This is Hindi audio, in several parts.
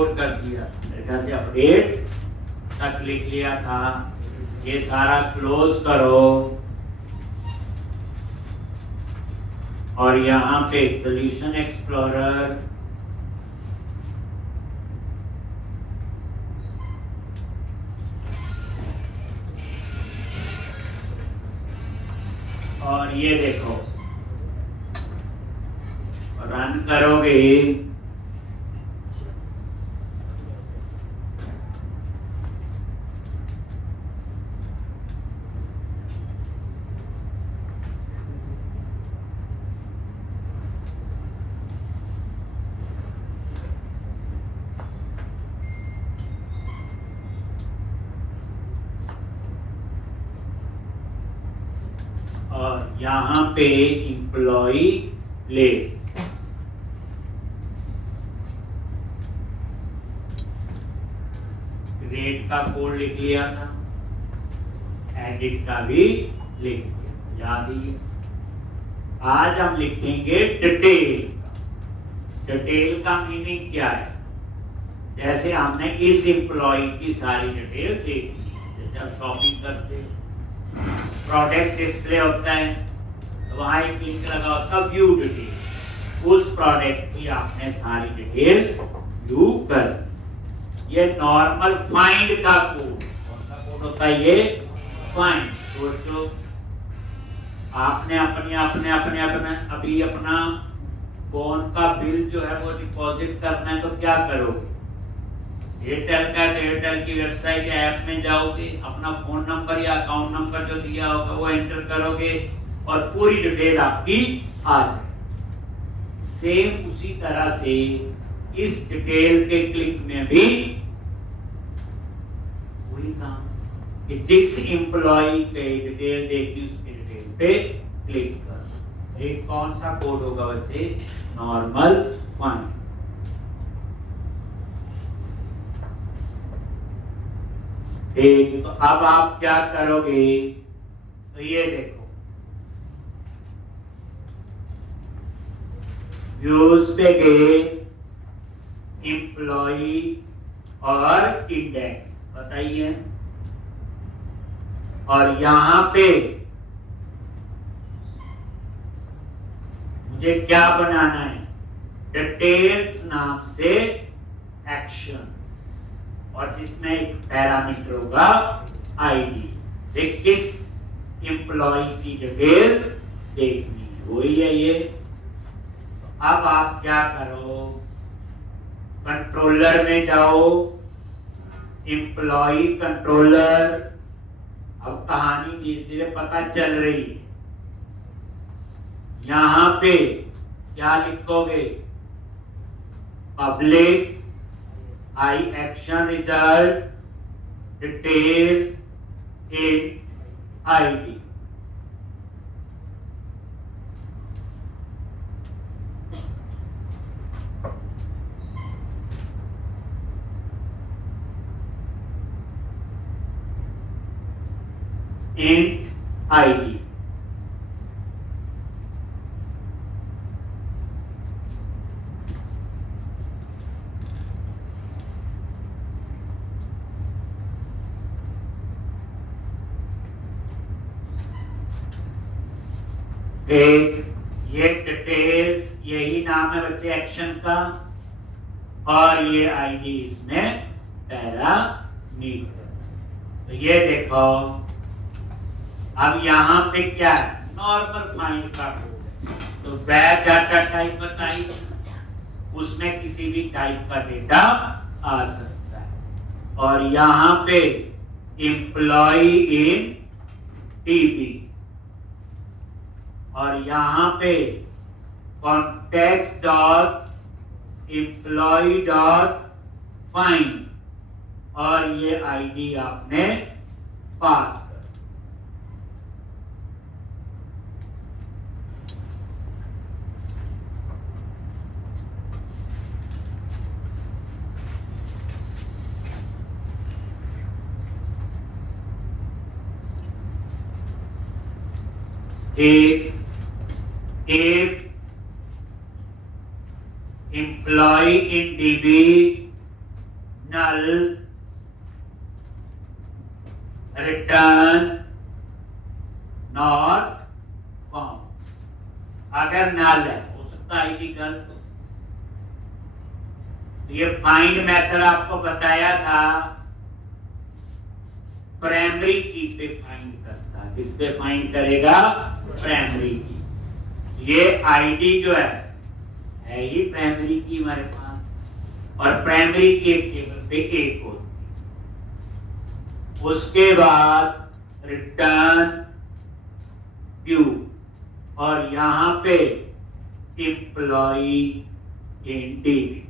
कोड कर दिया, मेरे ख्याल से अपडेट तक लिख लिया था। ये सारा क्लोज करो और यहाँ पे सॉल्यूशन एक्सप्लोरर और ये देखो रन करोगे और यहाँ पे एम्प्लॉई लिस्ट ग्रेड का कोड लिख लिया था, एडिट का भी लिख लिया, याद ही है। आज हम लिखेंगे डिटेल। डिटेल का मीनिंग क्या है? जैसे हमने इस एम्प्लॉय की सारी डिटेल देख ली, जैसे आप शॉपिंग करते प्रोडक्ट डिस्प्ले होता है तो वहां एक लिंक लगा होता है व्यू डिटेल, उस प्रोडक्ट की आपने सारी डिटेल व्यू कर। ये नॉर्मल फाइंड का कोड, कौन सा कोड होता है ये? फाइंड। सोचो आपने अपने अभी अपना फोन का बिल जो है वो डिपॉजिट करना है तो क्या करोगे? एयरटेल का तो एयरटेल की वेबसाइट या ऐप में जाओगे, अपना फोन नंबर या अकाउंट नंबर जो दिया होगा वो एंटर करोगे और पूरी डिटेल आपकी आ जाए। सेम उसी तरह से इस डिटेल के क्लिक में भी वही काम कि जिस एम्प्लॉय पे डिटेल देखी उसके डिटेल पे क्लिक कर। एक कौन सा कोड होगा बच्चे? Normal find. ठीक, तो अब आप क्या करोगे? तो ये देखो व्यूज पे गए, एम्प्लॉई और इंडेक्स बताइए, और यहां पे मुझे क्या बनाना है? डिटेल्स नाम से एक्शन, और जिसमें एक पैरामीटर होगा आईडी। किस एम्प्लॉय की डिटेल देखनी है, वही है ये। अब आप क्या करो? कंट्रोलर में जाओ, एम्प्लॉय कंट्रोलर। अब कहानी धीरे धीरे पता चल रही है। यहां पे क्या लिखोगे? Public I action result detail in ID। int ID। ये डिटेल्स, यही नाम है बच्चे एक्शन का, और ये आईडी इसमें पैरामीटर। तो ये देखो अब यहाँ पे क्या है? नॉर्मल फाइंड का कोड है। तो वेब डाटा टाइप बताई, उसमें किसी भी टाइप का डेटा आ सकता है। और यहाँ पे एम्प्लॉय इन टीबी, और यहाँ पे context dot employ dot find, और ये आईडी आपने पास कर। एक employ in DB null return not found. अगर नल है, हो सकता है आईडी गलत हो। तो ये फाइंड मेथड आपको बताया था, प्राइमरी की पे फाइंड करता है। किस पे फाइंड करेगा? प्राइमरी की। ये आईडी जो है ही प्राइमरी की हमारे पास, और प्राइमरी की टेबल पे एक होती है। उसके बाद रिटर्न व्यू, और यहां पे एम्प्लॉई इंटीग्रिटी।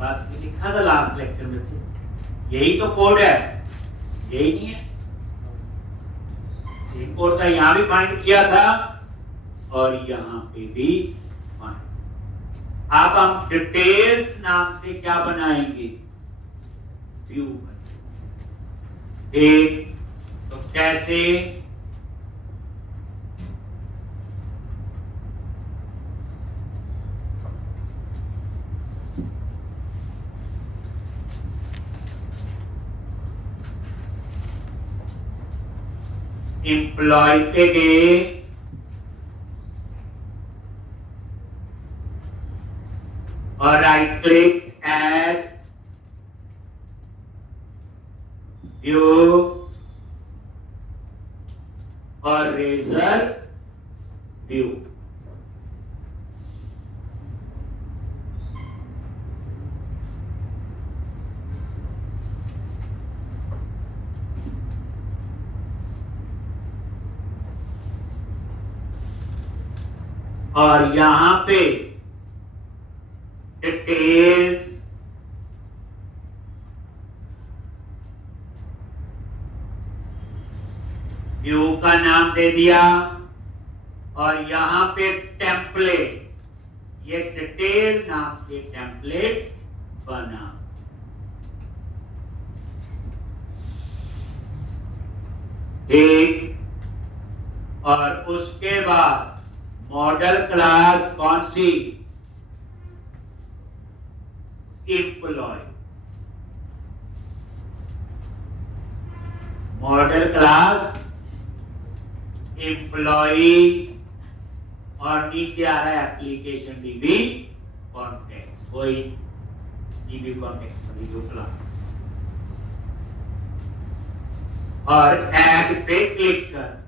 बस लिखा था लास्ट लेक्चर में, यही तो कोड है, यही नहीं है? सेम कोड का यहां भी फाइंड किया था और यहां पे भी फाइंड। अब हम डिटेल्स नाम से क्या बनाएंगे? व्यू। एक तो कैसे? एम्प्लॉय पे गए और राइट क्लिक ऐड व्यू और रेजर व्यू। और यहां पे डिटेल्स व्यू का नाम दे दिया, और यहां पे टेम्पलेट, ये डिटेल नाम से टेम्पलेट बना। एक, और उसके बाद मॉडल क्लास कौन सी? एम्प्लॉय। मॉडल क्लास एम्प्लॉई, और नीचे आ रहा है एप्लीकेशन डीबी कॉन्टेक्स्ट, वही डीबी कॉन्टेक्स्ट वाली जो क्लास। और ऐड पे क्लिक कर।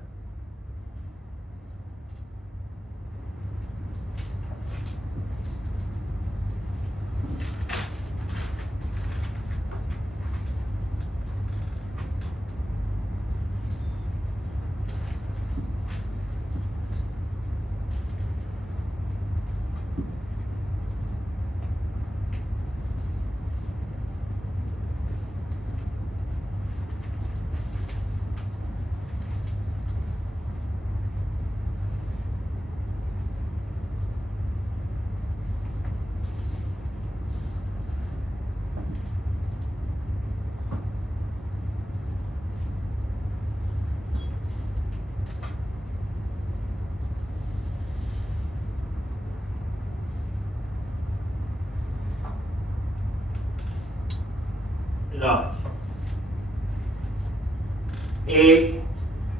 एक,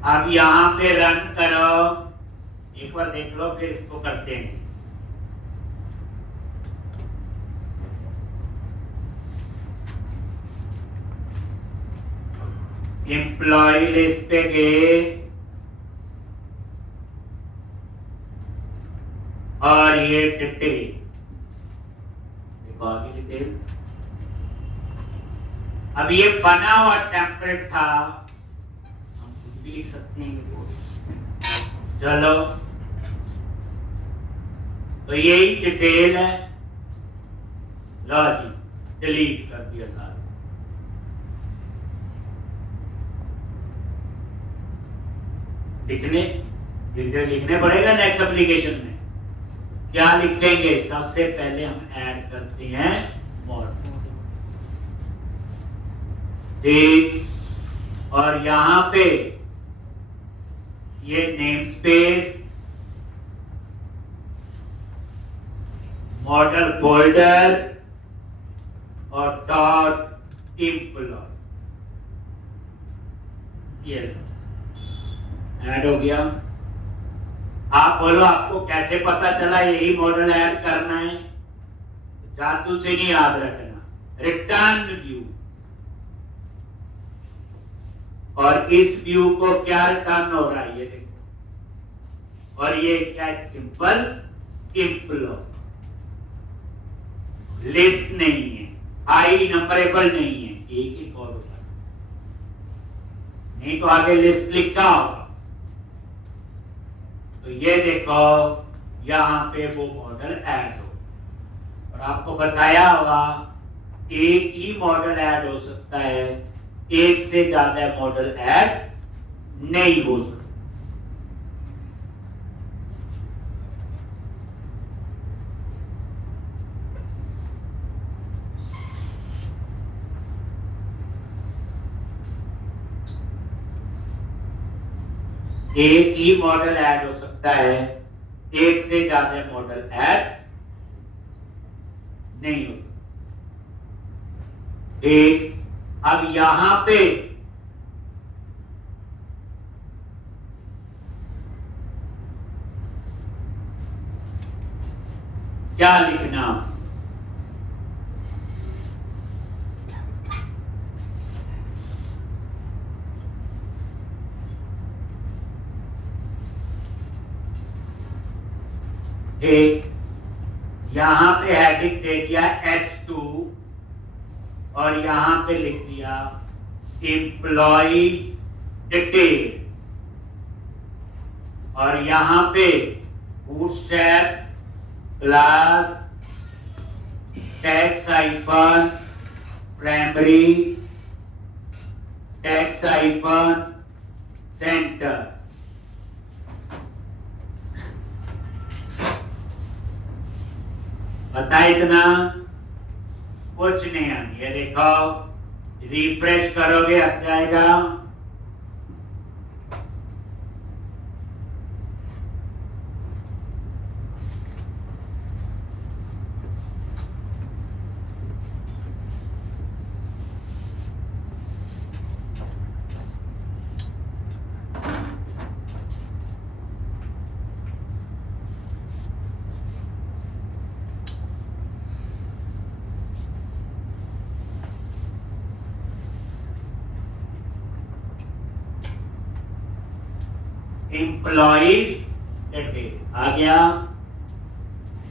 अब यहां पे रन करो, एक बार देख लो, फिर इसको करते हैं। एम्प्लॉय लिस्ट पे गए और ये डिटेल, देखो आगे डिटेल। अब ये बना हुआ टेम्पलेट था, हम खुद भी लिख सकते हैं। चलो, तो यही डिटेल है, लो जी डिलीट कर दिया सारा। लिखने पड़ेगा नेक्स्ट एप्लीकेशन में। क्या लिखेंगे? सबसे पहले हम ऐड करते हैं मॉडल, ठीक, और यहां पे ये नेम स्पेस मॉडल फोल्डर और डॉट एम्प्लॉय, ये ऐड हो गया। आप बोलो आपको कैसे पता चला यही मॉडल ऐड करना है? जादू से नहीं याद रखना, रिटर्न व्यू, और इस व्यू को क्या रिटर्न हो रहा है ये देखो, और ये क्या सिंपल एम्प्लॉय, लिस्ट नहीं है, आई नंबरेबल नहीं है, एक ही कॉल होगा, नहीं तो आगे लिस्ट लिखा होगा। तो ये देखो यहां पे वो मॉडल ऐड हो, और आपको बताया होगा एक ही मॉडल ऐड हो सकता है, एक से ज्यादा मॉडल ऐड नहीं हो सकता। एक ही मॉडल ऐड हो सकता है, एक से ज्यादा मॉडल ऐड नहीं हो सकता। एक अब यहां पे क्या लिखना, एक यहां पे हेडिंग दे दिया H2 और यहां पे लिख दिया एम्प्लॉइज डिटेल, और यहां पे bootstrap class tax icon primary tax icon centre. बता इतना कुछ नहीं है। ये देखो रिफ्रेश करोगे अब जाएगा, एम्प्लॉइज डिटेल आ गया।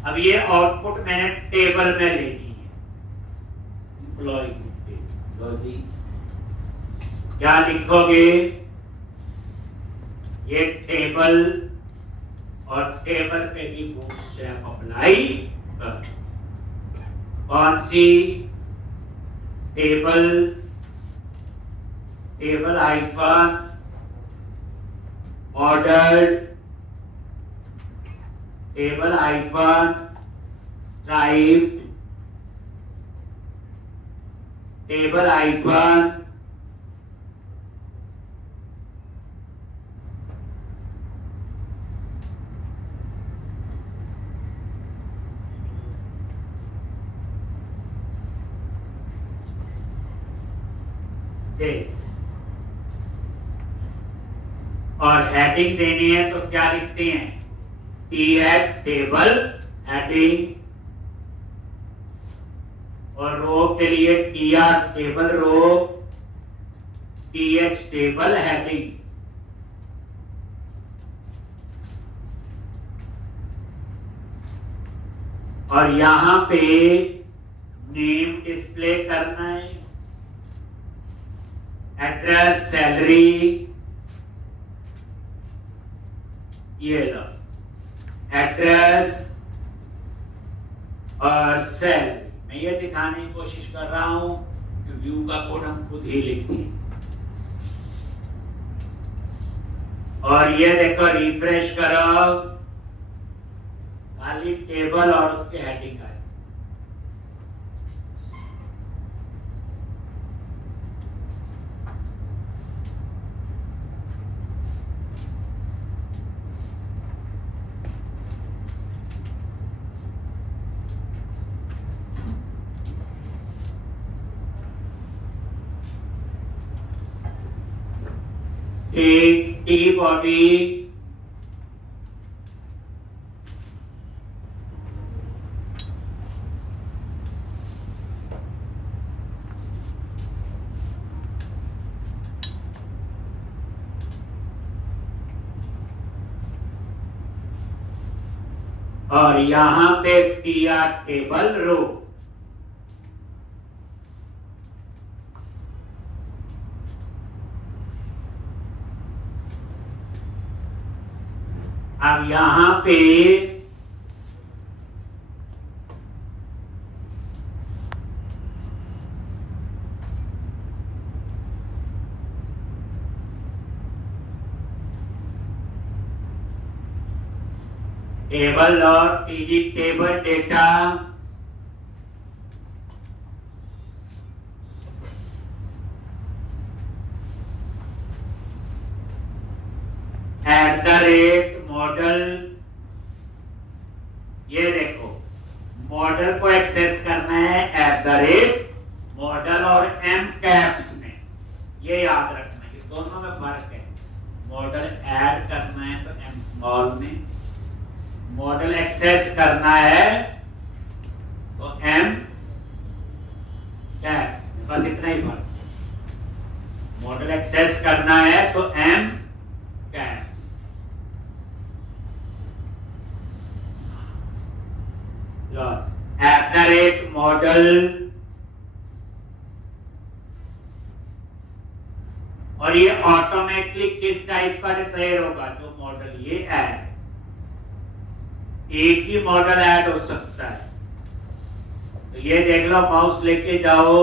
अब ये आउटपुट मैंने टेबल में ले ली है, एम्प्लॉय डिटेल। क्या लिखोगे, ये टेबल, और टेबल पे भी बूटस्ट्रैप अप्लाई कर। कौन सी table, table icon order, table icon striped, table icon this, और हेडिंग देनी है तो क्या लिखते हैं, TH टेबल हेडिंग, और रो के लिए TR table row, TH table heading. और यहां पे नेम डिस्प्ले करना है, एड्रेस, सैलरी, ये लो एड्रेस और सेल। मैं ये दिखाने की कोशिश कर रहा हूं कि व्यू का कोड हम खुद ही लिखते हैं। और ये देखो रिफ्रेश करो, खाली टेबल और उसके हेडिंग का। टी बॉडी और यहां पे टीआर टेबल रो। अब यहां पे टेबल और TD table data eight the rate model. ये देखो मॉडल को एक्सेस करना है एट द रेट मॉडल और एम कैप्स में। ये याद रखना है, दोनों में फर्क है। मॉडल ऐड करना है तो एम स्मॉल में, मॉडल एक्सेस करना है तो एम कैप्स में। बस इतना ही फर्क है। मॉडल एक्सेस करना है तो M caps. At the rate model और ये ऑटोमेटिकली किस टाइप का डिक्लेयर होगा? जो मॉडल ये ऐड, एक ही मॉडल ऐड हो सकता है। तो ये देख लो, माउस लेके जाओ,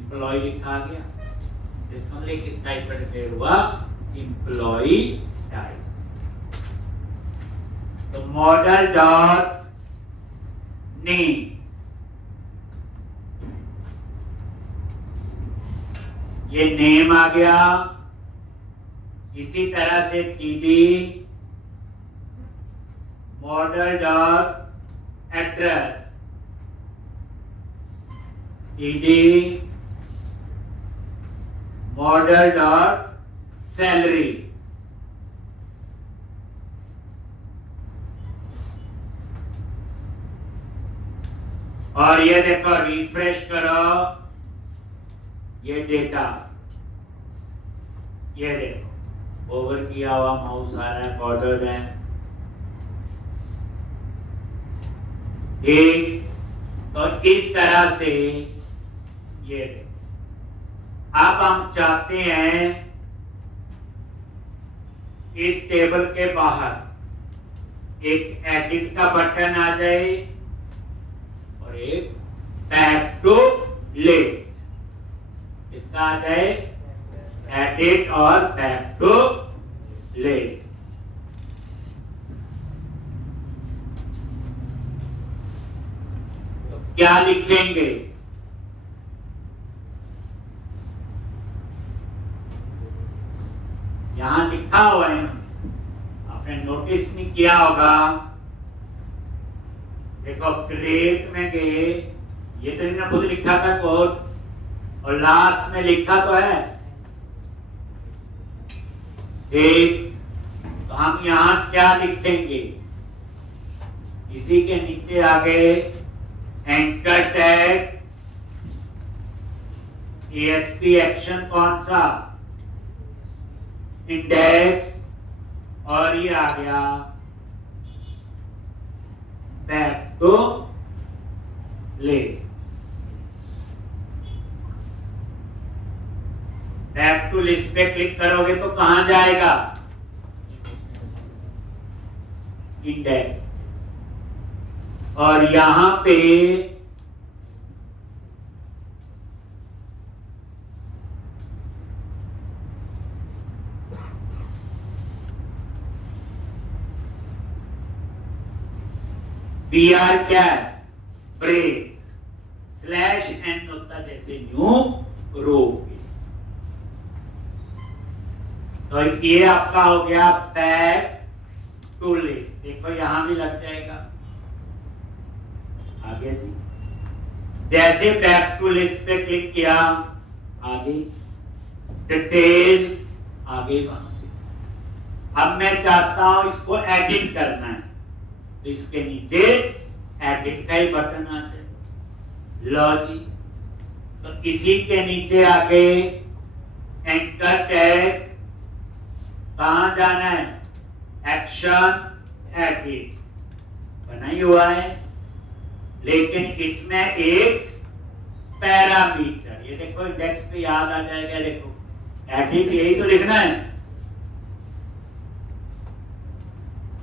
एम्प्लॉय लिखा गया। इसका मतलब किस टाइप का डिक्लेयर हुआ? Employ type. तो मॉडल डॉट नेम, ये नेम आ गया। इसी तरह से TD model dot address, TD model dot salary. और ये देखो रिफ्रेश करो, ये डेटा, ये देखो ओवर किया हुआ माउस आ रहा है, बॉर्डर है। ठीक, तो इस तरह से ये देखो। अब हम चाहते हैं इस टेबल के बाहर एक एडिट का बटन आ जाए और एक बैक टू लिस्ट इसका आ जाए, एडिट और बैक टू लिस्ट। तो क्या लिखेंगे? यहां लिखा हुआ है, आपने नोटिस नहीं किया होगा। देखो क्रिएट में गए, ये तो इन्होंने खुद लिखा था कोड, और लास्ट में लिखा तो है एक। तो हम यहां क्या लिखेंगे? इसी के नीचे आगे एंकर टैग, एएसपी एक्शन कौन सा? इंडेक्स, और ये आ गया back to list. Back to list पे क्लिक करोगे तो कहां जाएगा? इंडेक्स। और यहां पे BR क्या है? ब्रेक स्लैश एन होता जैसे न्यू रो। तो ये आपका हो गया बैक टू लिस्ट। देखो यहां भी लग जाएगा आगे जी। जैसे बैक टू लिस्ट पे क्लिक किया, आगे डिटेल आगे वहां से। अब मैं चाहता हूं इसको एडिट करना है, तो इसके नीचे एडिट का ही बटन आता है। लो जी, तो इसी के नीचे आके एंकर टैग, कहां जाना है, एक्शन एडिट बना ही हुआ है, लेकिन इसमें एक पैरामीटर, ये देखो इंडेक्स पे याद आ जाएगा, देखो एडिट यही तो लिखना है,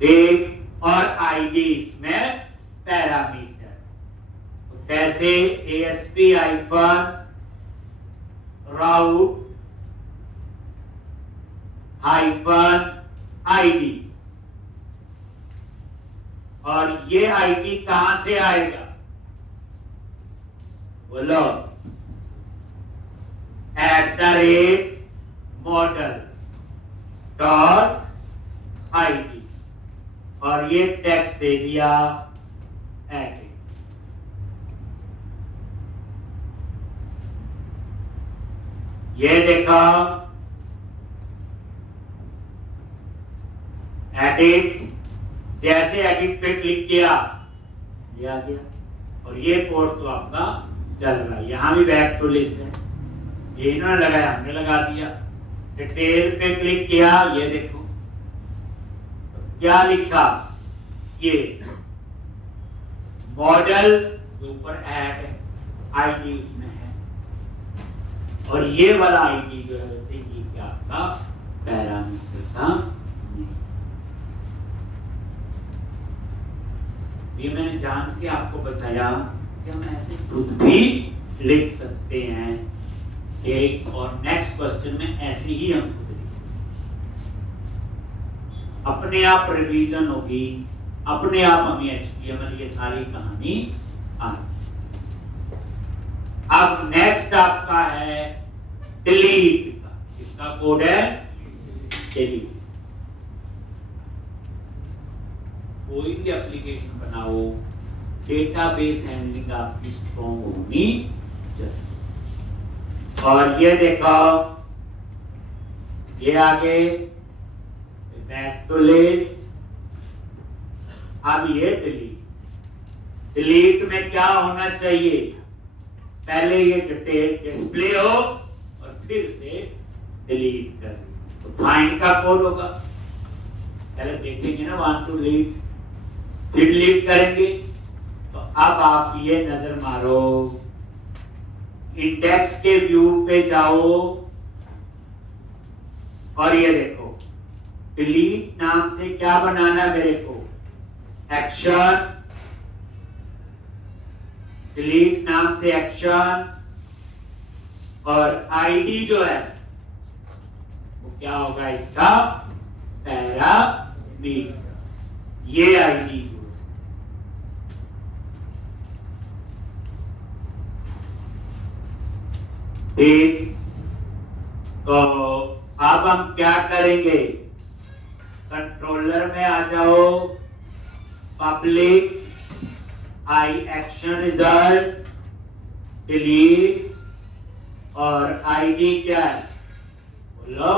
एक और आईडी इसमें पैरामीटर। तो कैसे, ASP आइकन राउट हाइफन आईडी, और ये आईडी कहां से आएगा, बोलो, @model.id, और ये टेक्स्ट दे दिया एडिट। ये देखा एडिट, जैसे एडिट पे क्लिक किया ये आ गया, और ये कोड तो आपका चल रहा है। यहां भी बैक टू लिस्ट है, ये इन्होंने लगाया हमने लगा दिया। डिटेल पे क्लिक किया, ये देखो क्या लिखा, ये मॉडल ऊपर ऐड है, आईडी उसमें है, और ये वाला आईडी जो है ये क्या आपका पैरामीटर का। ये मैंने जान के आपको बताया कि हम ऐसे खुद भी लिख सकते हैं, एक और नेक्स्ट क्वेश्चन में ऐसे ही हम खुद लिख, अपने आप रिवीजन होगी, अपने आप हमें HTML ये सारी कहानी आ। अब नेक्स्ट आपका है डिलीट का, इसका कोड है डिलीट। कोई भी एप्लीकेशन बनाओ, डेटाबेस हैंडलिंग आपकी स्ट्रॉन्ग होनी चाहिए। और ये देखो, ये आगे बैक टू लिस्ट, अब ये डिलीट। डिलीट में क्या होना चाहिए, पहले ये डिटेल डिस्प्ले हो और फिर से डिलीट कर। तो फाइंड का कोड होगा, पहले देखेंगे ना 1 to delete, फिर डिलीट करेंगे। तो अब आप ये नजर मारो, इंडेक्स के व्यू पे जाओ, और ये देखो डिलीट नाम से क्या बनाना मेरे को, एक्शन, डिलीट नाम से एक्शन, और आईडी जो है वो क्या होगा इसका, पैरामीटर, ये आईडी। ठीक, तो अब हम क्या करेंगे, कंट्रोलर में आ जाओ, पब्लिक आई एक्शन रिजल्ट डिलीट, और आईडी क्या है, बोलो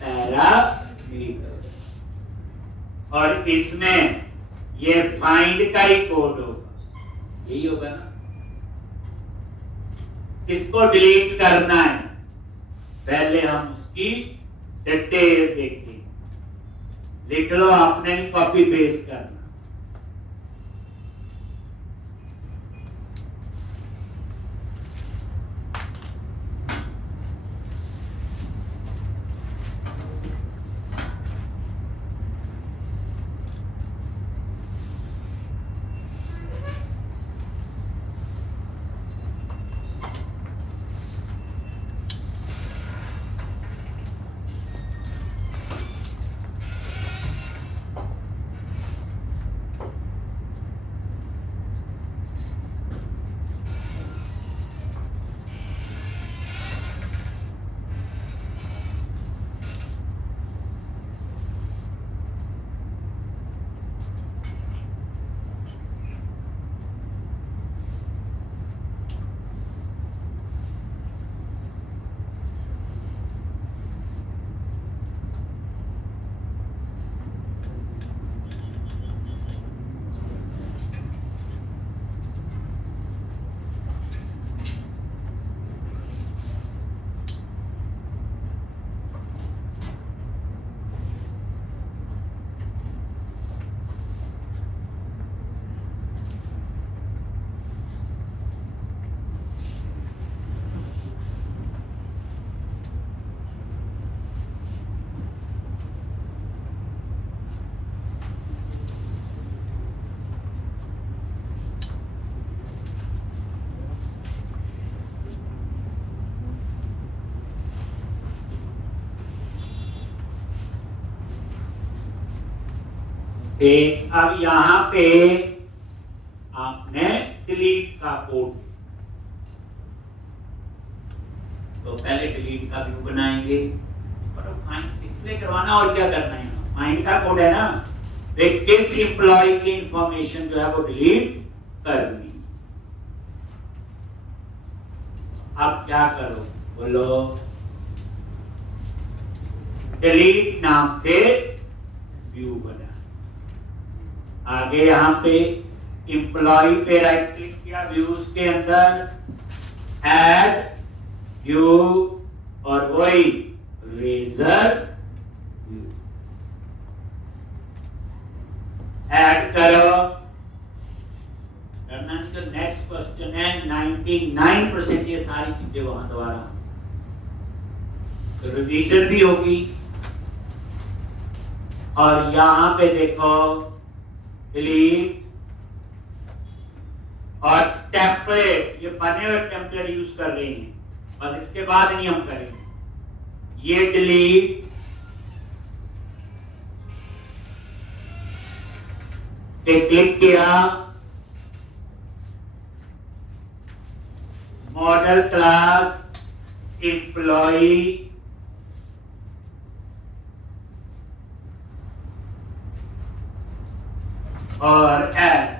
पैरामीटर, और इसमें ये फाइंड का ही कोड होगा, यही होगा ना। किसको डिलीट करना है, पहले हम उसकी डिटेल देखेंगे। लिख लो, आपने कॉपी पेस्ट करना। ठीक, अब यहां पे आपने डिलीट का कोड, तो पहले डिलीट का व्यू बनाएंगे और फाइंड डिस्प्ले करवाना, और क्या करना है, फाइंड का कोड है ना, किस एम्प्लॉय की इंफॉर्मेशन जो है वो डिलीट करनी। अब क्या करो, बोलो, डिलीट नाम से व्यू बना। आगे यहां पे एम्प्लॉय पे राइट क्लिक किया, व्यूज के अंदर ऐड व्यू और वही रेजर व्यू ऐड करो। करना नहीं तो नेक्स्ट क्वेश्चन है 99% ये सारी चीजें वहां दोबारा तो रिवीजन भी होगी। और यहां पे देखो डिलीट और टेम्पलेट, ये बने हुए टेम्पलेट यूज कर रहे हैं, बस इसके बाद नहीं हम करेंगे। ये डिलीट पे क्लिक किया, मॉडल क्लास एम्प्लॉई और ऐड,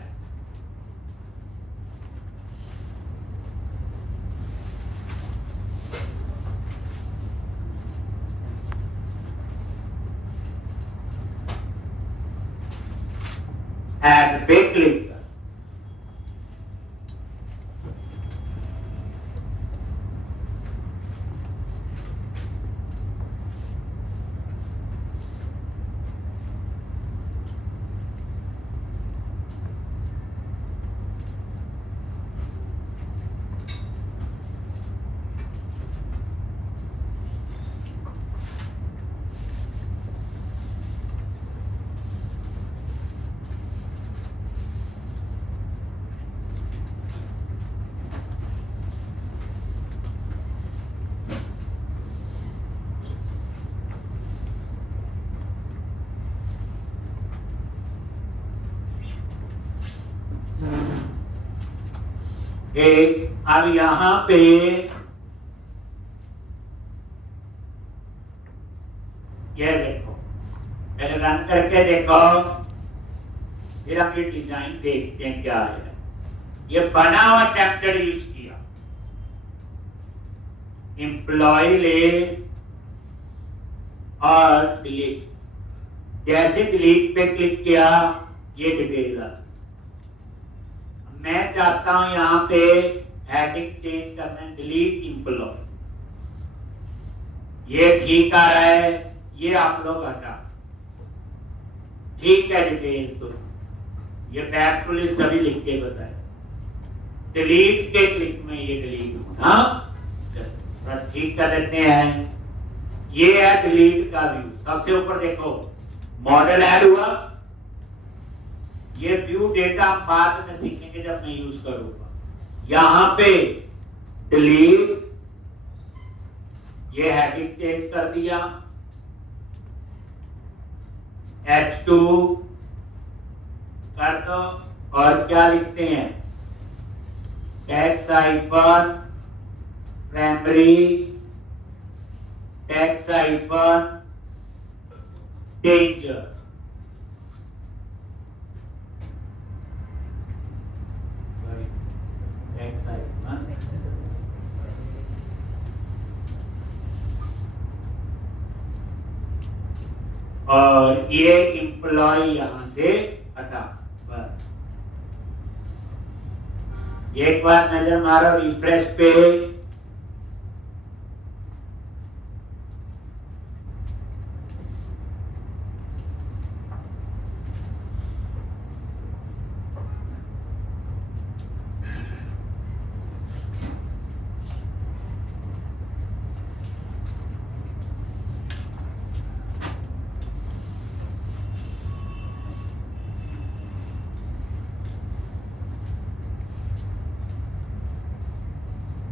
ऐड पे क्लिक कर। एक, अब यहां पे ये देखो, पहले रन करके देखो, फिर हम ये डिजाइन देखते हैं क्या है। ये बना हुआ टेम्पलेट यूज किया, एम्प्लॉय लेस और डिलीट। जैसे डिलीट पे क्लिक किया, ये डिटेल आ। मैं चाहता हूं यहां पे हेडिंग चेंज करना है, डिलीट एम्प्लॉय। ये ठीक आ रहा है, ये आप लोग हटा, ठीक है डिटेल, तो ये बैक टू लिस्ट सभी लिख के बताए। डिलीट के क्लिक में ये डिलीट होना, ठीक कर देते हैं। ये है डिलीट का व्यू, सबसे ऊपर देखो मॉडल ऐड हुआ। ये व्यू डेटा हम बाद में सीखेंगे जब मैं यूज करूंगा। यहां पे डिलीट, ये हेडिंग चेंज कर दिया, H2 कर दो, और क्या लिखते हैं, tax hyphen primary, tax hyphen danger. और ये एम्प्लॉय यहां से हटा, बस। एक बार नजर मारो रिफ्रेश पे,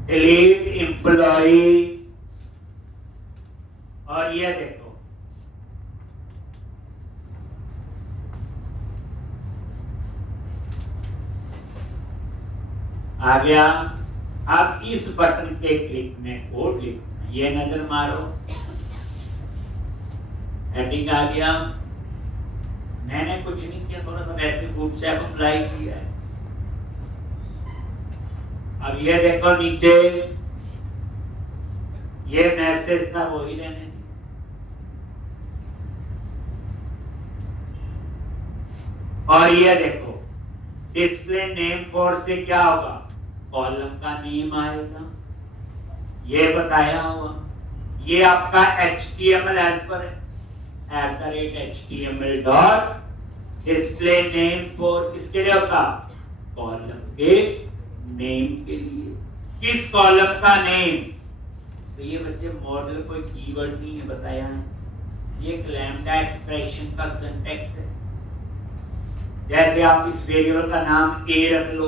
डिलीट एम्प्लॉय, और ये देखो आ गया। अब इस बटन के क्लिक में कोड लिखना, ये नजर मारो, हेडिंग आ गया। मैंने कुछ नहीं किया, थोड़ा सा वैसे बूटस्ट्रैप अप्लाई किया है। अब ये देखो नीचे ये मैसेज था, वो ही रहने दी। और ये देखो डिस्प्ले नेम फॉर से क्या होगा, कॉलम का नेम आएगा, ये बताया हुआ। ये आपका HTML हेल्पर है, @HTML dot display name for किसके लिए होता, कॉलम के नेम के लिए। किस कॉलम का नेम, तो ये बच्चे मॉडल कोई कीवर्ड नहीं है, बताया है। ये एक लैम्डा एक्सप्रेशन का सिंटैक्स है। जैसे आप इस वेरिएबल का नाम a रख लो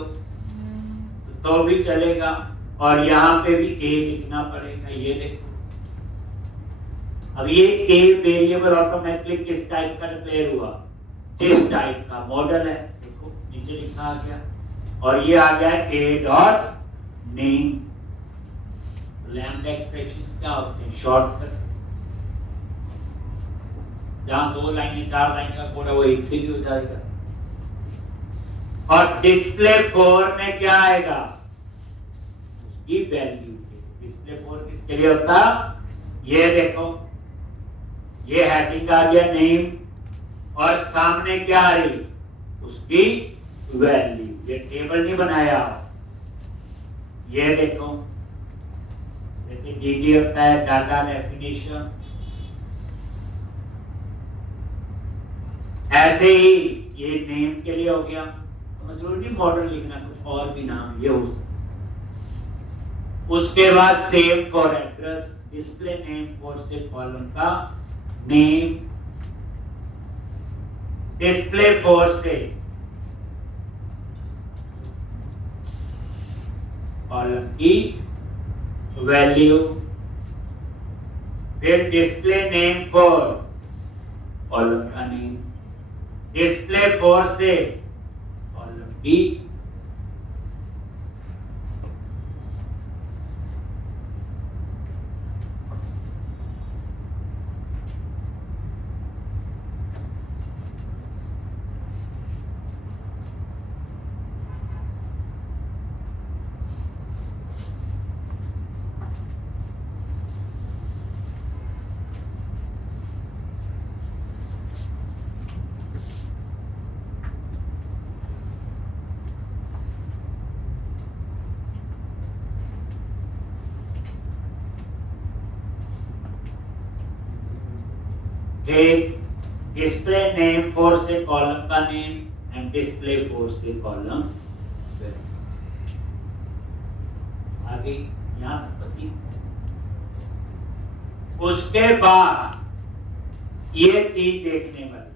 तो भी चलेगा, और यहां पे भी a लिखना पड़ेगा। ये देखो अब ये a वेरिएबल ऑटोमेटिकली किस टाइप का डिक्लेयर हुआ, जिस टाइप का मॉडल है, देखो नीचे लिखा आ गया। और ये आ गया a dot name. Lambda expressions क्या होते हैं, शॉर्टकट। जहां 2 लाइनें 4 लाइन का कोड है वो एक से भी हो जाएगा। और डिस्प्ले फॉर में क्या आएगा, उसकी वैल्यू। डिस्प्ले फॉर किसके लिए होता, ये देखो ये हेडिंग आ गया नेम, और सामने क्या आ रही, उसकी वैल्यू। ये टेबल नहीं बनाया, ये देखो जैसे DD होता है डाटा डेफिनेशन, ऐसे ही ये नेम के लिए हो गया। जरूरी मॉडल लिखना, कुछ और भी नाम ये हो। उसके बाद same for address, display name for से कॉलम का नेम, डिस्प्ले फॉर से कॉलम की वैल्यू, फिर डिस्प्ले नेम फॉर कॉलम का नेम, डिस्प्ले फॉर से कॉलम की display name for से कॉलम का नेम एंड डिस्प्ले फॉर से कॉलम। आगे यहाँ तक। उसके बाद ये चीज देखने वाली,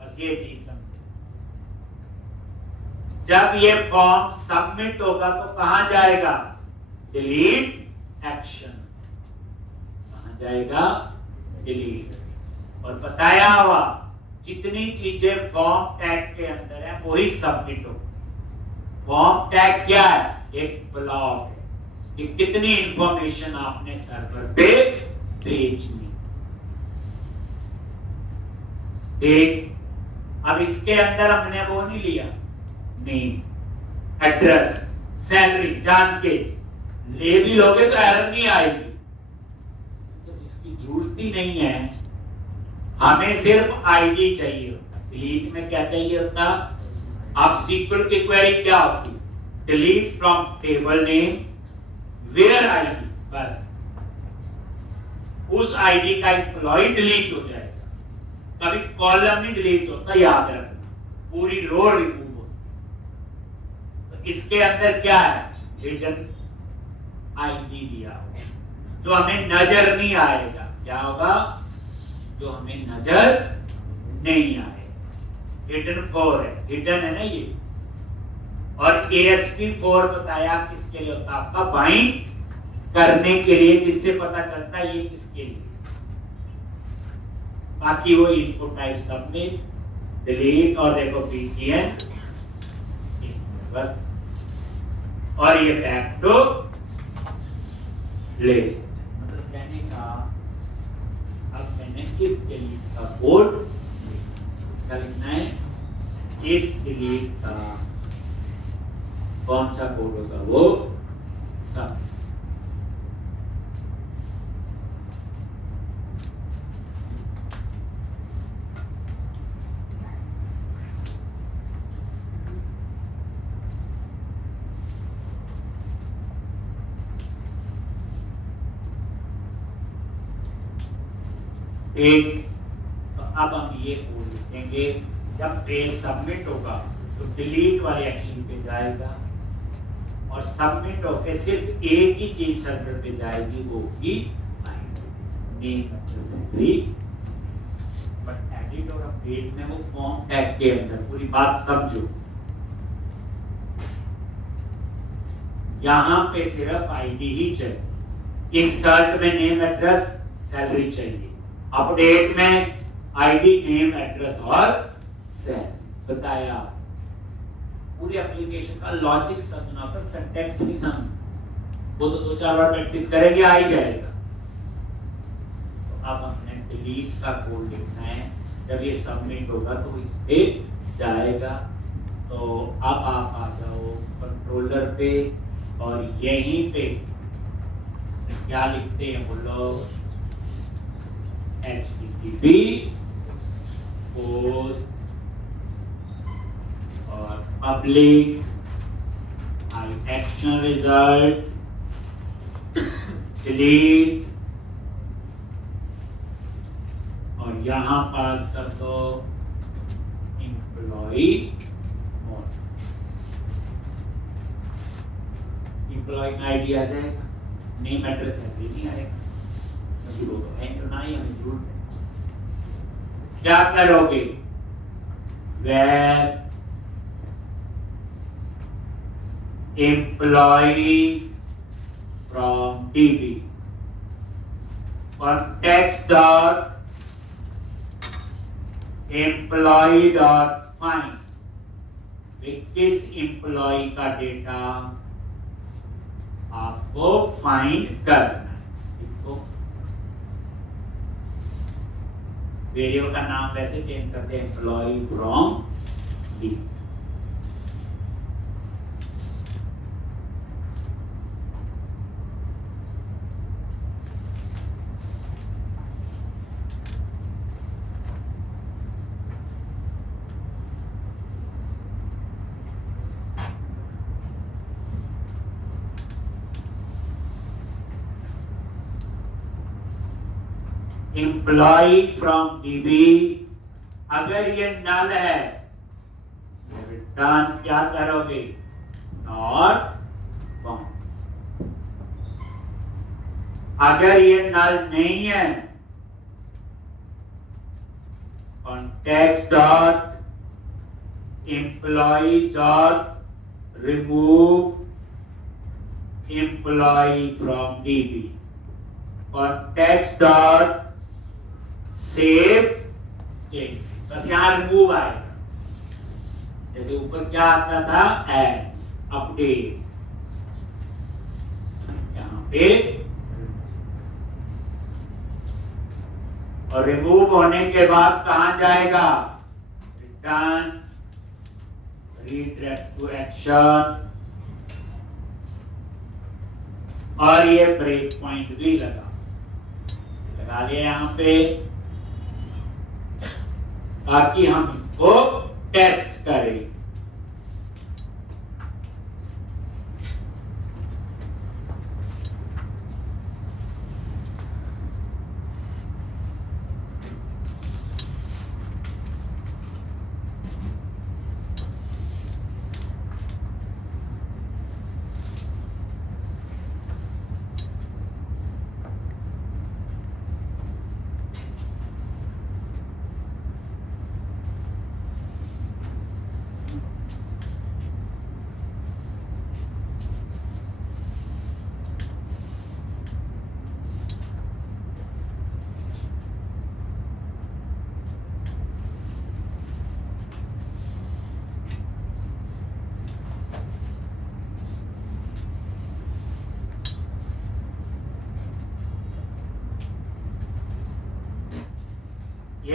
बस ये चीज समझो, जब ये फॉर्म सबमिट होगा तो कहां जाएगा, डिलीट एक्शन, कहां जाएगा, डिलीट। और बताया हुआ जितनी चीजें फॉर्म टैग के अंदर है वही सबमिट हो। फॉर्म टैग क्या है, एक ब्लॉक है कि कितनी इंफॉर्मेशन आपने सर्वर पे भेजनी। देख अब इसके अंदर हमने वो नहीं लिया, नेम, एड्रेस, सैलरी, जान के ले भी लोगे तो एरर नहीं आएगी। तो जिसकी जरूरत ही नहीं है, हमें सिर्फ आईडी चाहिए होता। डिलीट में क्या चाहिए होता, आप SQL की क्वेरी क्या होती, delete from table name where ID, बस उस आईडी का एम्प्लॉय डिलीट हो जाएगा। कभी कॉलम नहीं डिलीट होता, याद रखना, पूरी रो रिमूव होती। तो इसके अंदर क्या है, हिडन आईडी दिया होगा जो हमें नजर नहीं आएगा। क्या होगा, जो हमें नजर नहीं आए। हिडन 4 है, हिडन है ना ये। और ASP4 बताया किसके लिए होता, आपका बाइंड करने के लिए, जिससे पता चलता है ये किसके लिए। बाकी वो इनपुट टाइप सबमिट, डिलीट और देखो BTN, बस और ये बैक टू लिस्ट। मतलब कहने का अब मैंने इस डिलीट का कोड इसका लिखना है, इस डिलीट का कौन सा कोड होगा, वो सब। एक तो अब हम ये कोड लिखेंगे, जब पेज सबमिट होगा तो डिलीट वाले एक्शन पे जाएगा और सबमिट होके सिर्फ एक ही चीज सर्वर पे जाएगी, वो भी नेम बट एडिट और अपडेट में वो फॉर्म टैग के अंदर। पूरी बात समझो, यहां पे सिर्फ आईडी ही चाहिए, इंसर्ट में नेम एड्रेस सैलरी चाहिए, अपडेट में आईडी नेम एड्रेस और सैलरी। बताया, पूरे एप्लीकेशन का लॉजिक समझना होगा, सिंटैक्स नहीं समझ, वो तो 2-4 बार प्रैक्टिस करेंगे आ ही जाएगा। तो अब हमने डिलीट का कोड लिखना है, जब ये सबमिट होगा तो इस पे जाएगा। तो अब आप आ जाओ कंट्रोलर पे और यहीं पे क्या लिखते हैं बोलो, HTTP पोस्ट और पब्लिक एक्शन रिजल्ट डिलीट और यहां पास कर दो एम्प्लॉई मोड। एम्प्लॉई में आईडी आ जाएगा, नेम एड्रेस सैलरी नहीं आएगा, वो तो है तो ना ही हमें जरूरत है। क्या करोगे, where employee from DB context dot employee dot find, किस एम्प्लॉय का डेटा आपको फाइंड करना है। वेरिएबल का नाम वैसे चेंज करते हैं, employ from D. Employ from DB, अगर ये नल है रिटर्न क्या करोगे, नॉट फाउंड। अगर ये नल नहीं है, context dot employ dot remove employ from DB, context dot save change. बस यहां रिमूव आएगा, जैसे ऊपर क्या आता था ऐड अपडेट, यहां पे और रिमूव होने के बाद कहां जाएगा, रिटर्न रीडायरेक्ट टू एक्शन और ये ब्रेक पॉइंट भी लगा लिया यहां पे, ताकि हम इसको टेस्ट करें।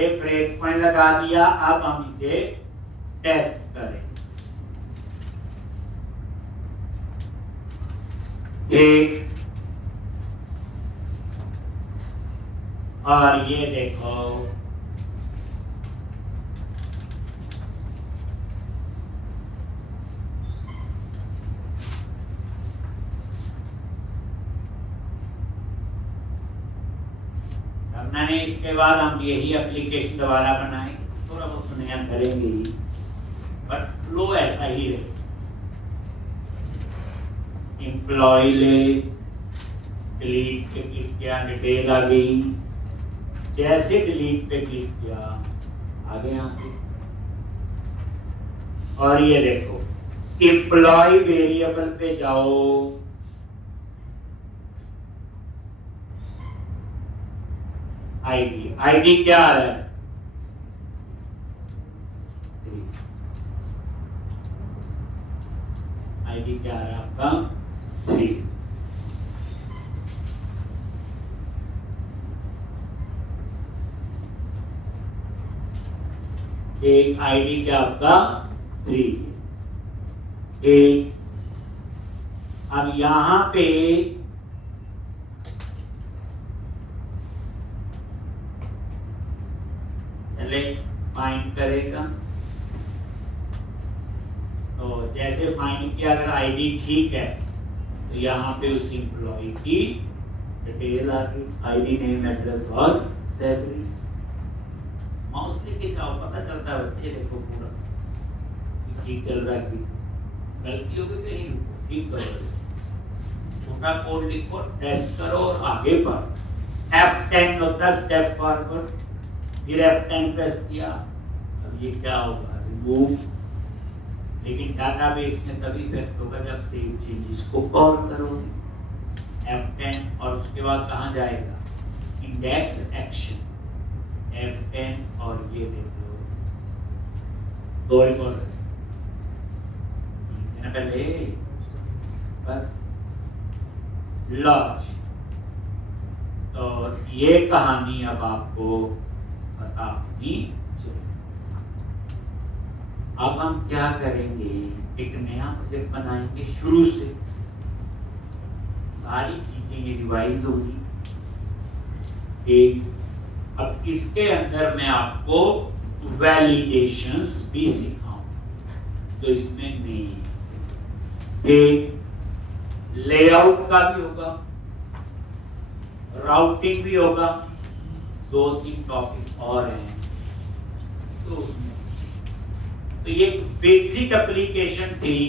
इसे ब्रेक पॉइंट लगा दिया। अब हम इसे टेस्ट करें। एक और ये देखो करना है। इसके बाद हम यही एप्लीकेशन दोबारा बनाएंगे, थोड़ा बहुत नया करेंगे ही, बट फ्लो ऐसा ही रहे। एम्प्लॉय लिस्ट डिलीट पे क्लिक किया, डिटेल आ गई। जैसे डिलीट पे क्लिक किया आगे यहाँ पे, और ये देखो एम्प्लॉय वेरिएबल पे जाओ, आईडी आईडी क्या है, आईडी क्या है आपका 3। एक आईडी क्या आपका 3। एक अब यहां पे पहले फाइंड करेगा, तो जैसे फाइंड किया अगर आईडी ठीक है तो यहाँ पे उस एम्प्लॉय की डिटेल आ गई, आईडी नेम एड्रेस और सैलरी। माउस लेके जाओ, पता चलता है बच्चे देखो पूरा ठीक चल रहा है, गलती हो गई कहीं रुको ठीक करो, छोटा कोड लिखो, टेस्ट करो और आगे बढ़ो। F10 होता है स्टेप फॉरवर्ड, फिर F10 प्रेस किया, अब ये क्या होगा रिमूव, लेकिन डाटाबेस में तभी इफेक्ट होगा जब सेव चेंजेस को कॉल करोगे। F10 और उसके बाद कहाँ जाएगा इंडेक्स एक्शन, F10 और ये देखो दो रिकॉर्ड पहले बस लॉन्च। तो ये कहानी अब आपको पता होनी चाहिए। अब हम क्या करेंगे, एक नया प्रोजेक्ट बनाएंगे शुरू से, सारी चीजें ये रिवाइज होगी। एक अब इसके अंदर मैं आपको वैलिडेशंस भी सिखाऊं, तो इसमें नहीं एक लेआउट का भी होगा, राउटिंग भी होगा, 2-3 टॉपिक और हैं तो उसमें तो ये बेसिक एप्लीकेशन थी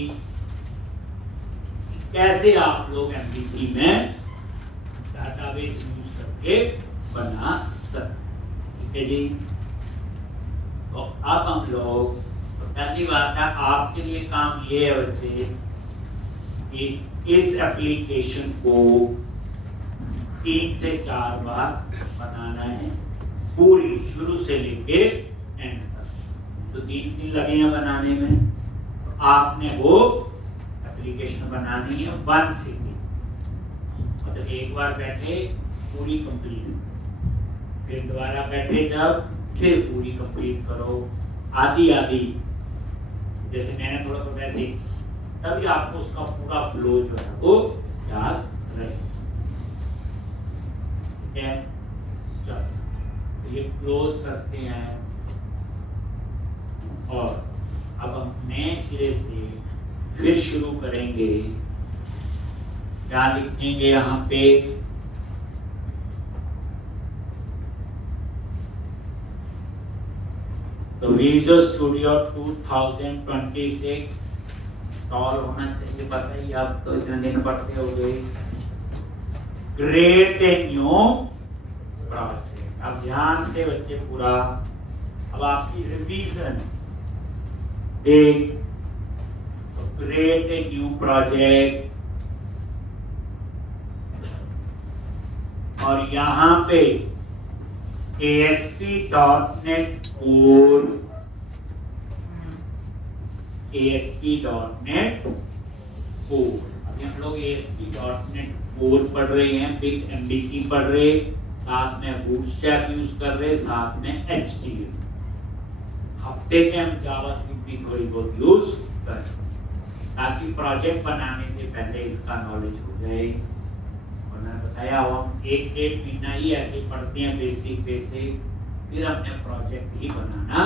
कैसे आप लोग एमवीसी में डाटाबेस यूज करके बना सकते। ठीक है जी। तो अब हम लोग तो पहली बात है आपके लिए काम ये है बच्चे, इस एप्लीकेशन को 3 से 4 बार बनाना है, पूरी शुरू से लेके एंड तक। तो 3 दिन लगे हैं बनाने में, तो आपने वो एप्लीकेशन बनानी है 1 सिटी, मतलब एक बार बैठे पूरी कंप्लीट, फिर दोबारा बैठे जब फिर पूरी कंप्लीट करो, आधी आधी, जैसे मैंने थोड़ा थोड़ा ऐसे, तभी आपको उसका पूरा फ्लो जो है वो याद रहे। ठीक है, चलो तो ये क्लोज करते हैं और अब हम नए सिरे से फिर शुरू करेंगे। क्या लिखेंगे यहाँ पे, तो विजुअल स्टूडियो 2026 इंस्टॉल होना चाहिए, बताइए आप तो इतने दिन पढ़ते हो गए। क्रिएट ए न्यू प्रोजेक्ट, अब ध्यान से बच्चे पूरा, अब आपकी रिवीजन एक, तो क्रिएट ए न्यू प्रोजेक्ट और यहाँ पे ASP.NET Core, ASP.NET Core, अभी हम लोग ASP.NET Core पढ़ रहे हैं, बिग MVC पढ़ रहे, साथ में बूटस्ट्रैप यूज कर रहे, साथ में HTML। हफ्ते में हम जावास्क्रिप्ट भी थोड़ी बहुत यूज करें ताकि प्रोजेक्ट बनाने से पहले इसका नॉलेज हो जाए। और मैंने बताया हम 1-1.5 महीना ही ऐसे पढ़ते हैं बेसिक, फिर अपने प्रोजेक्ट ही बनाना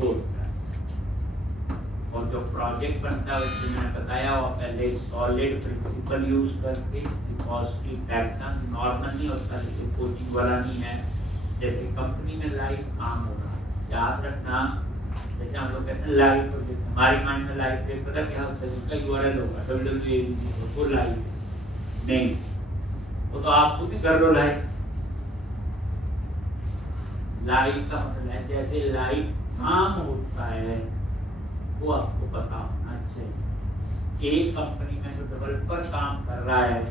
होता है। और जो प्रोजेक्ट बनता है उसमें मैंने बताया वो पहले सॉलिड प्रिंसिपल यूज करके, पॉजिटिव पैटर्न नॉर्मल नहीं होता, जैसे कोचिंग वाला नहीं है, जैसे कंपनी में लाइव काम हो रहा है, याद रखना। जैसे हम लोग कहते हैं लाइव प्रोजेक्ट, हमारी माइंड में लाइव प्रोजेक्ट पता क्या होता है, उसका URL होगा www, वो लाइव नहीं, वो तो आप खुद ही कर लो। लाइव का मतलब है जैसे लाइव काम होता है वो आपको पता होना चाहिए। एक कंपनी में जो डेवलपर काम कर रहा है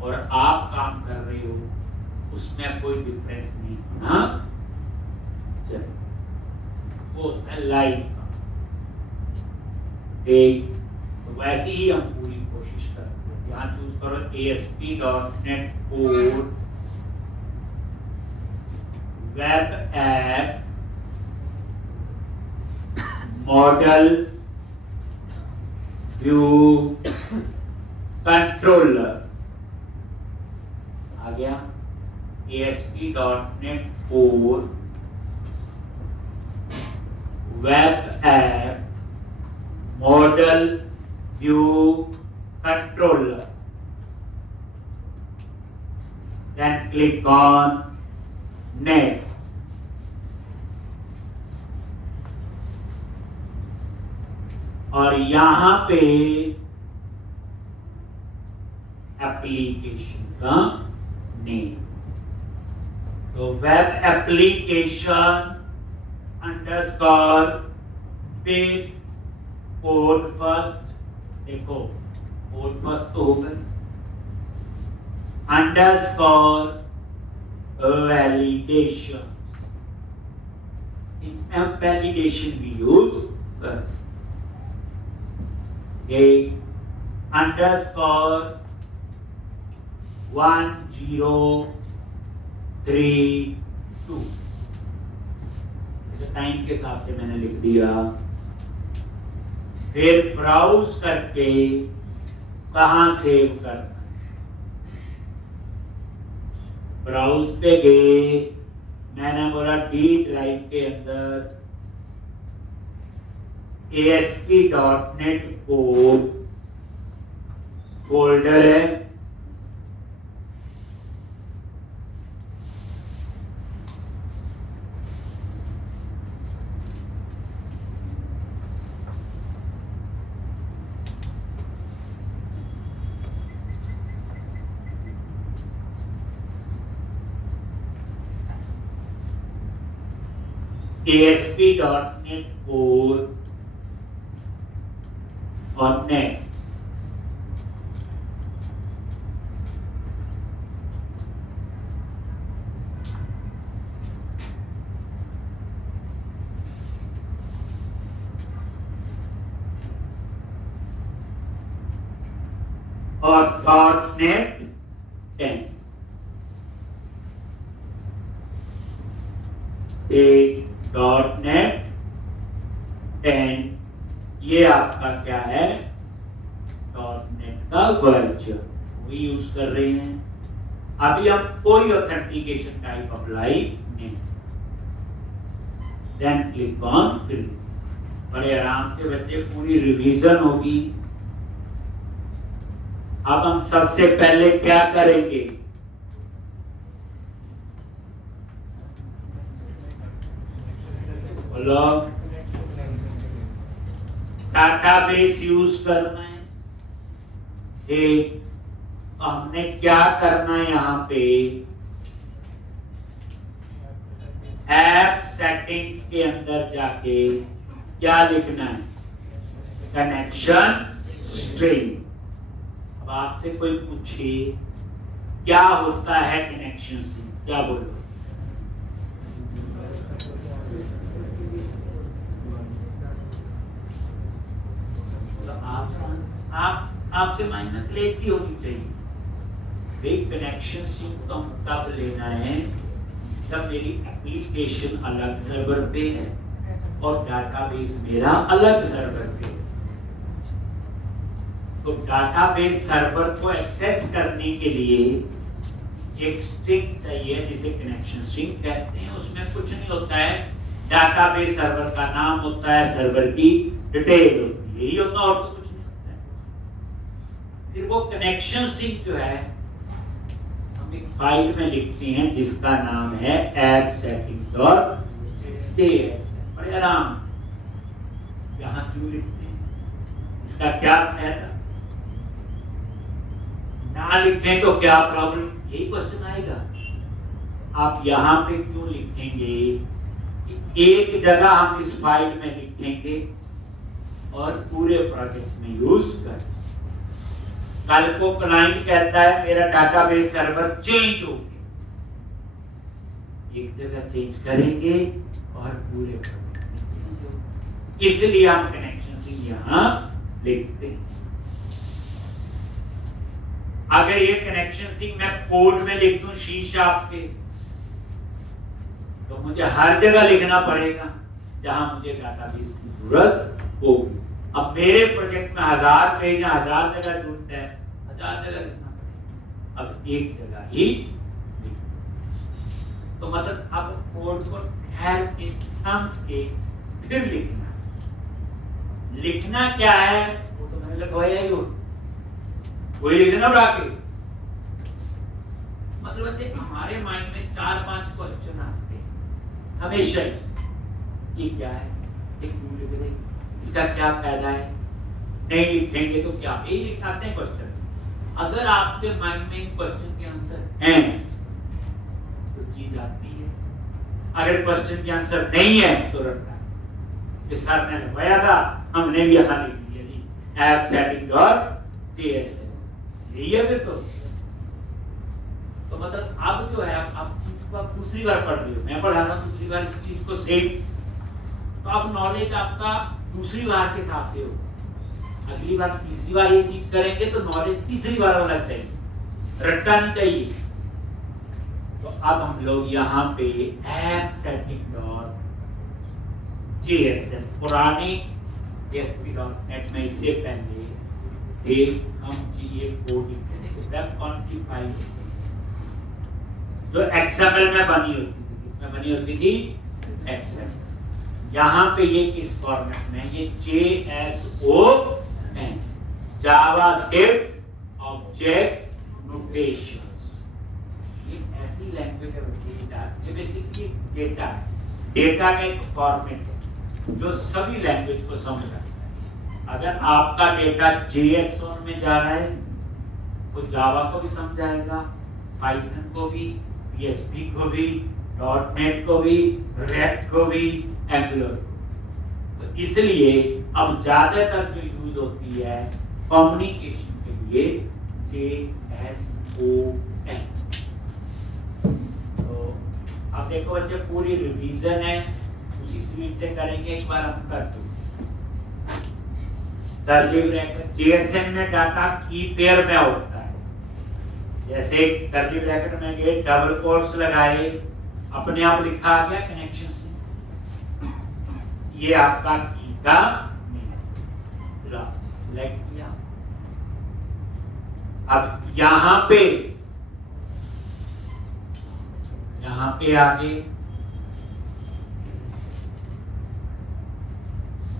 और आप काम कर रहे हो उसमें कोई डिफरेंस नहीं होना चाहिए, वो होता है लाइव का। तो वैसे ही हम पूरी कोशिश करते हैं। यहाँ चूज करो ASP.NET Core web app model view controller आ गया। ASP.NET Core web app model view controller, then click on next। और यहां पे एप्लीकेशन का नेम, तो web application underscore big code first, देखो कोड फर्स्ट तो होगा, अंडरस्कोर वैलिडेशन, इसमें हम वैलिडेशन भी यूज करते हैं। अंडरस्कोर 1032, टाइम के हिसाब से मैंने लिख दिया। फिर ब्राउज करके कहां सेव करना, ब्राउज पे गए, मैंने बोला D ड्राइव के अंदर ASP.NET Core फोल्डर है, ASP.NET Core और नेट, और .NET 10, .NET 10 ये आपका क्या है, .NET का वर्जन वही यूज कर रहे हैं। अभी हम कोई ऑथेंटिकेशन टाइप अप्लाई नहीं, देन क्लिक ऑन क्रिएट। बड़े आराम से बच्चे पूरी रिवीजन होगी। अब हम सबसे पहले क्या करेंगे, बोलो, डाटाबेस यूज करना है। एक हमने क्या करना है, यहाँ पे ऐप सेटिंग्स के अंदर जाके क्या लिखना है, कनेक्शन स्ट्रिंग। अब आपसे कोई पूछे क्या होता है कनेक्शन स्ट्रिंग, क्या बोलो, आपसे माइनस लेती होनी चाहिए। कनेक्शन सिंक तो हम तब लेना है जब मेरी एप्लीकेशन अलग सर्वर पे है और डाटाबेस मेरा अलग सर्वर पे है। तो डाटाबेस सर्वर को एक्सेस करने के लिए एक स्ट्रिंग चाहिए जिसे कनेक्शन स्ट्रिंग कहते हैं। उसमें कुछ नहीं होता है, डाटाबेस सर्वर का नाम होता है, सर्वर की डिटेल होती है, यही होता है और तो कुछ नहीं होता है। फिर वो कनेक्शन स्ट्रिंग जो है हम एक फाइल में लिखते हैं जिसका नाम है ऐप सेटिंग्स डॉट जेएस। बड़े आराम यहाँ क्यों लिखते हैं, इसका क्या फायदा? ना लिखें तो क्या प्रॉब्लम, यही क्वेश्चन आएगा। आप यहाँ पे क्यों लिखेंगे कि एक जगह हम इस फाइल में लिखेंगे और पूरे प्रोजेक्ट में यूज कर। कल को क्लाइंट कहता है मेरा डाटाबेस सर्वर चेंज हो गया, एक जगह चेंज करेंगे और पूरे प्रोजेक्ट में। इसलिए हम कनेक्शन से यहाँ लिखते हैं। अगर ये कनेक्शन सिंक मैं कोड में लिख दूं C# के, तो मुझे हर जगह लिखना पड़ेगा जहां मुझे डाटाबेस की जरूरत होगी। अब मेरे प्रोजेक्ट में 1000 पेज, 1000 जगह जरूरत है, 1000 जगह लिखना पड़ेगा, अब एक जगह ही तो मतलब अब कोड को ठहर के समझ के फिर लिखना क्या है वो तो मैंने लिखवाया ही हो, वही लिख देना उड़ा के। मतलब हमारे माइंड में 4-5 क्वेश्चन आते हैं हमेशा ही, ये क्या है, एक क्यों लिख दे, इसका क्या फायदा है, नहीं लिखेंगे तो क्या, यही लिखाते हैं क्वेश्चन। अगर आपके माइंड में इन क्वेश्चन के आंसर हैं तो चीज आती है, अगर क्वेश्चन के आंसर नहीं है तो रटना। इस सर ने लिखवाया था, हमने भी यहाँ लिख दिया जी ऐप सेटिंग डॉट जेएस, यही है। तो मतलब अब जो है आप चीज को आप दूसरी बार पढ़ रहे हो, मैं पढ़ा रहा हूं दूसरी बार इस चीज को सेम, तो अब नॉलेज आपका दूसरी बार के हिसाब से होगा। अगली बार तीसरी बार ये चीज करेंगे तो नॉलेज तीसरी बार होना चाहिए, रट्टा नहीं चाहिए। तो अब हम लोग यहाँ पे ऐप सेटिंग डॉट जेएसएन, पुराने ASP.NET में इससे पहले एक हम ये कोड लिखते थे वेब कॉन्फिग फाइल जो XML में बनी होती थी, किसमें बनी होती थी, XML। यहाँ पे ये किस फॉर्मेट में, ये JSON, जावास्क्रिप्ट ऑब्जेक्ट नोटेशंस, ये ऐसी लैंग्वेज है, ये बेसिकली डेटा है, डेटा का एक फॉर्मेट है जो सभी लैंग्वेज को समझ आता है। अगर आपका डेटा JSON में जा रहा है तो जावा को भी समझाएगा, पाइथन को भी, PHP को भी, .NET को भी, React को भी, Angular को। तो इसलिए अब ज्यादातर जो यूज होती है कम्युनिकेशन के लिए JSON। तो अब देखो बच्चे पूरी रिवीजन है, उसी स्पीड से करेंगे, एक बार हम करते हैं। कर्ली ब्रैकेट JSON में डाटा की पेयर में होता है, जैसे कर्ली ब्रैकेट में ये डबल कोट्स लगाए, अपने आप लिखा आ गया कनेक्शन से, ये आपका की का सिलेक्ट किया। अब यहाँ पे आगे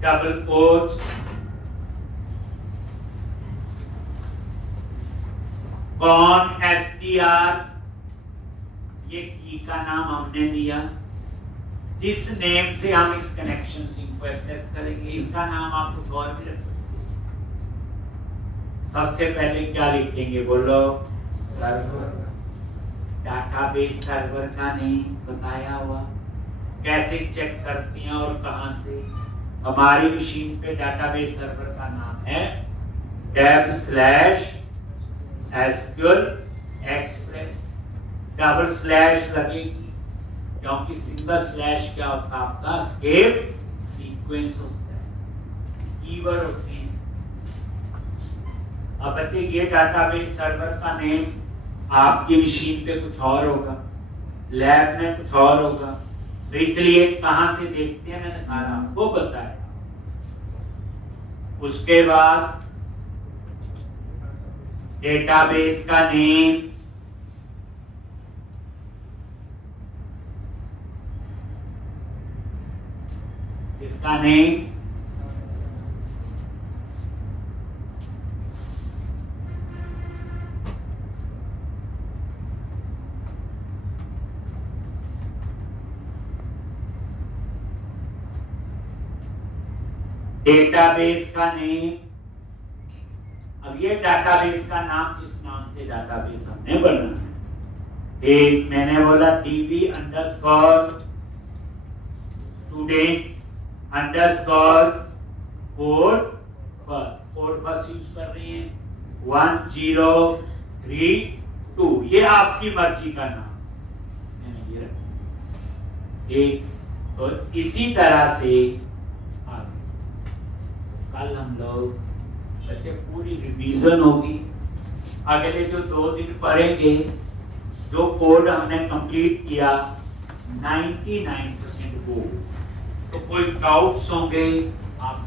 डबल कोट्स, कौन str, ये की का नाम हमने दिया, जिस नेम से हम इस कनेक्शन स्ट्रिंग को एक्सेस करेंगे, इसका नाम आप कुछ और भी रख सकते हैं। सबसे पहले क्या लिखेंगे बोलो, सर्वर, डाटाबेस सर्वर का नेम बताया हुआ, कैसे चेक करती हैं और कहां से। हमारी मशीन पे डाटाबेस सर्वर का नाम है tab/SQL Express, डबल स्लैश लगेगी क्योंकि सिंगल स्लैश क्या होता है आपका स्केप सीक्वेंस होता है, कीवर्ड होते हैं। अब बच्चे ये डाटाबेस सर्वर का नेम आपकी मशीन पे कुछ और होगा, लैब में कुछ और होगा। तो इसलिए कहां से देखते हैं मैंने सारा आपको बताया। उसके बाद डेटाबेस का नेम, इसका नेम, डेटाबेस का नेम। अब ये डाटाबेस का नाम जिस नाम से डाटाबेस हमने बनाना है, एक मैंने बोला DB underscore student underscore code बस यूज कर रहे हैं 1032। ये आपकी मर्जी का नाम मैंने ये रखा। एक तो इसी तरह से कल हम लोग बच्चे पूरी रिवीजन होगी, अगले जो 2 दिन पढ़ेंगे, जो कोड हमने कंप्लीट किया 99% वो। तो कोई डाउट्स होंगे आप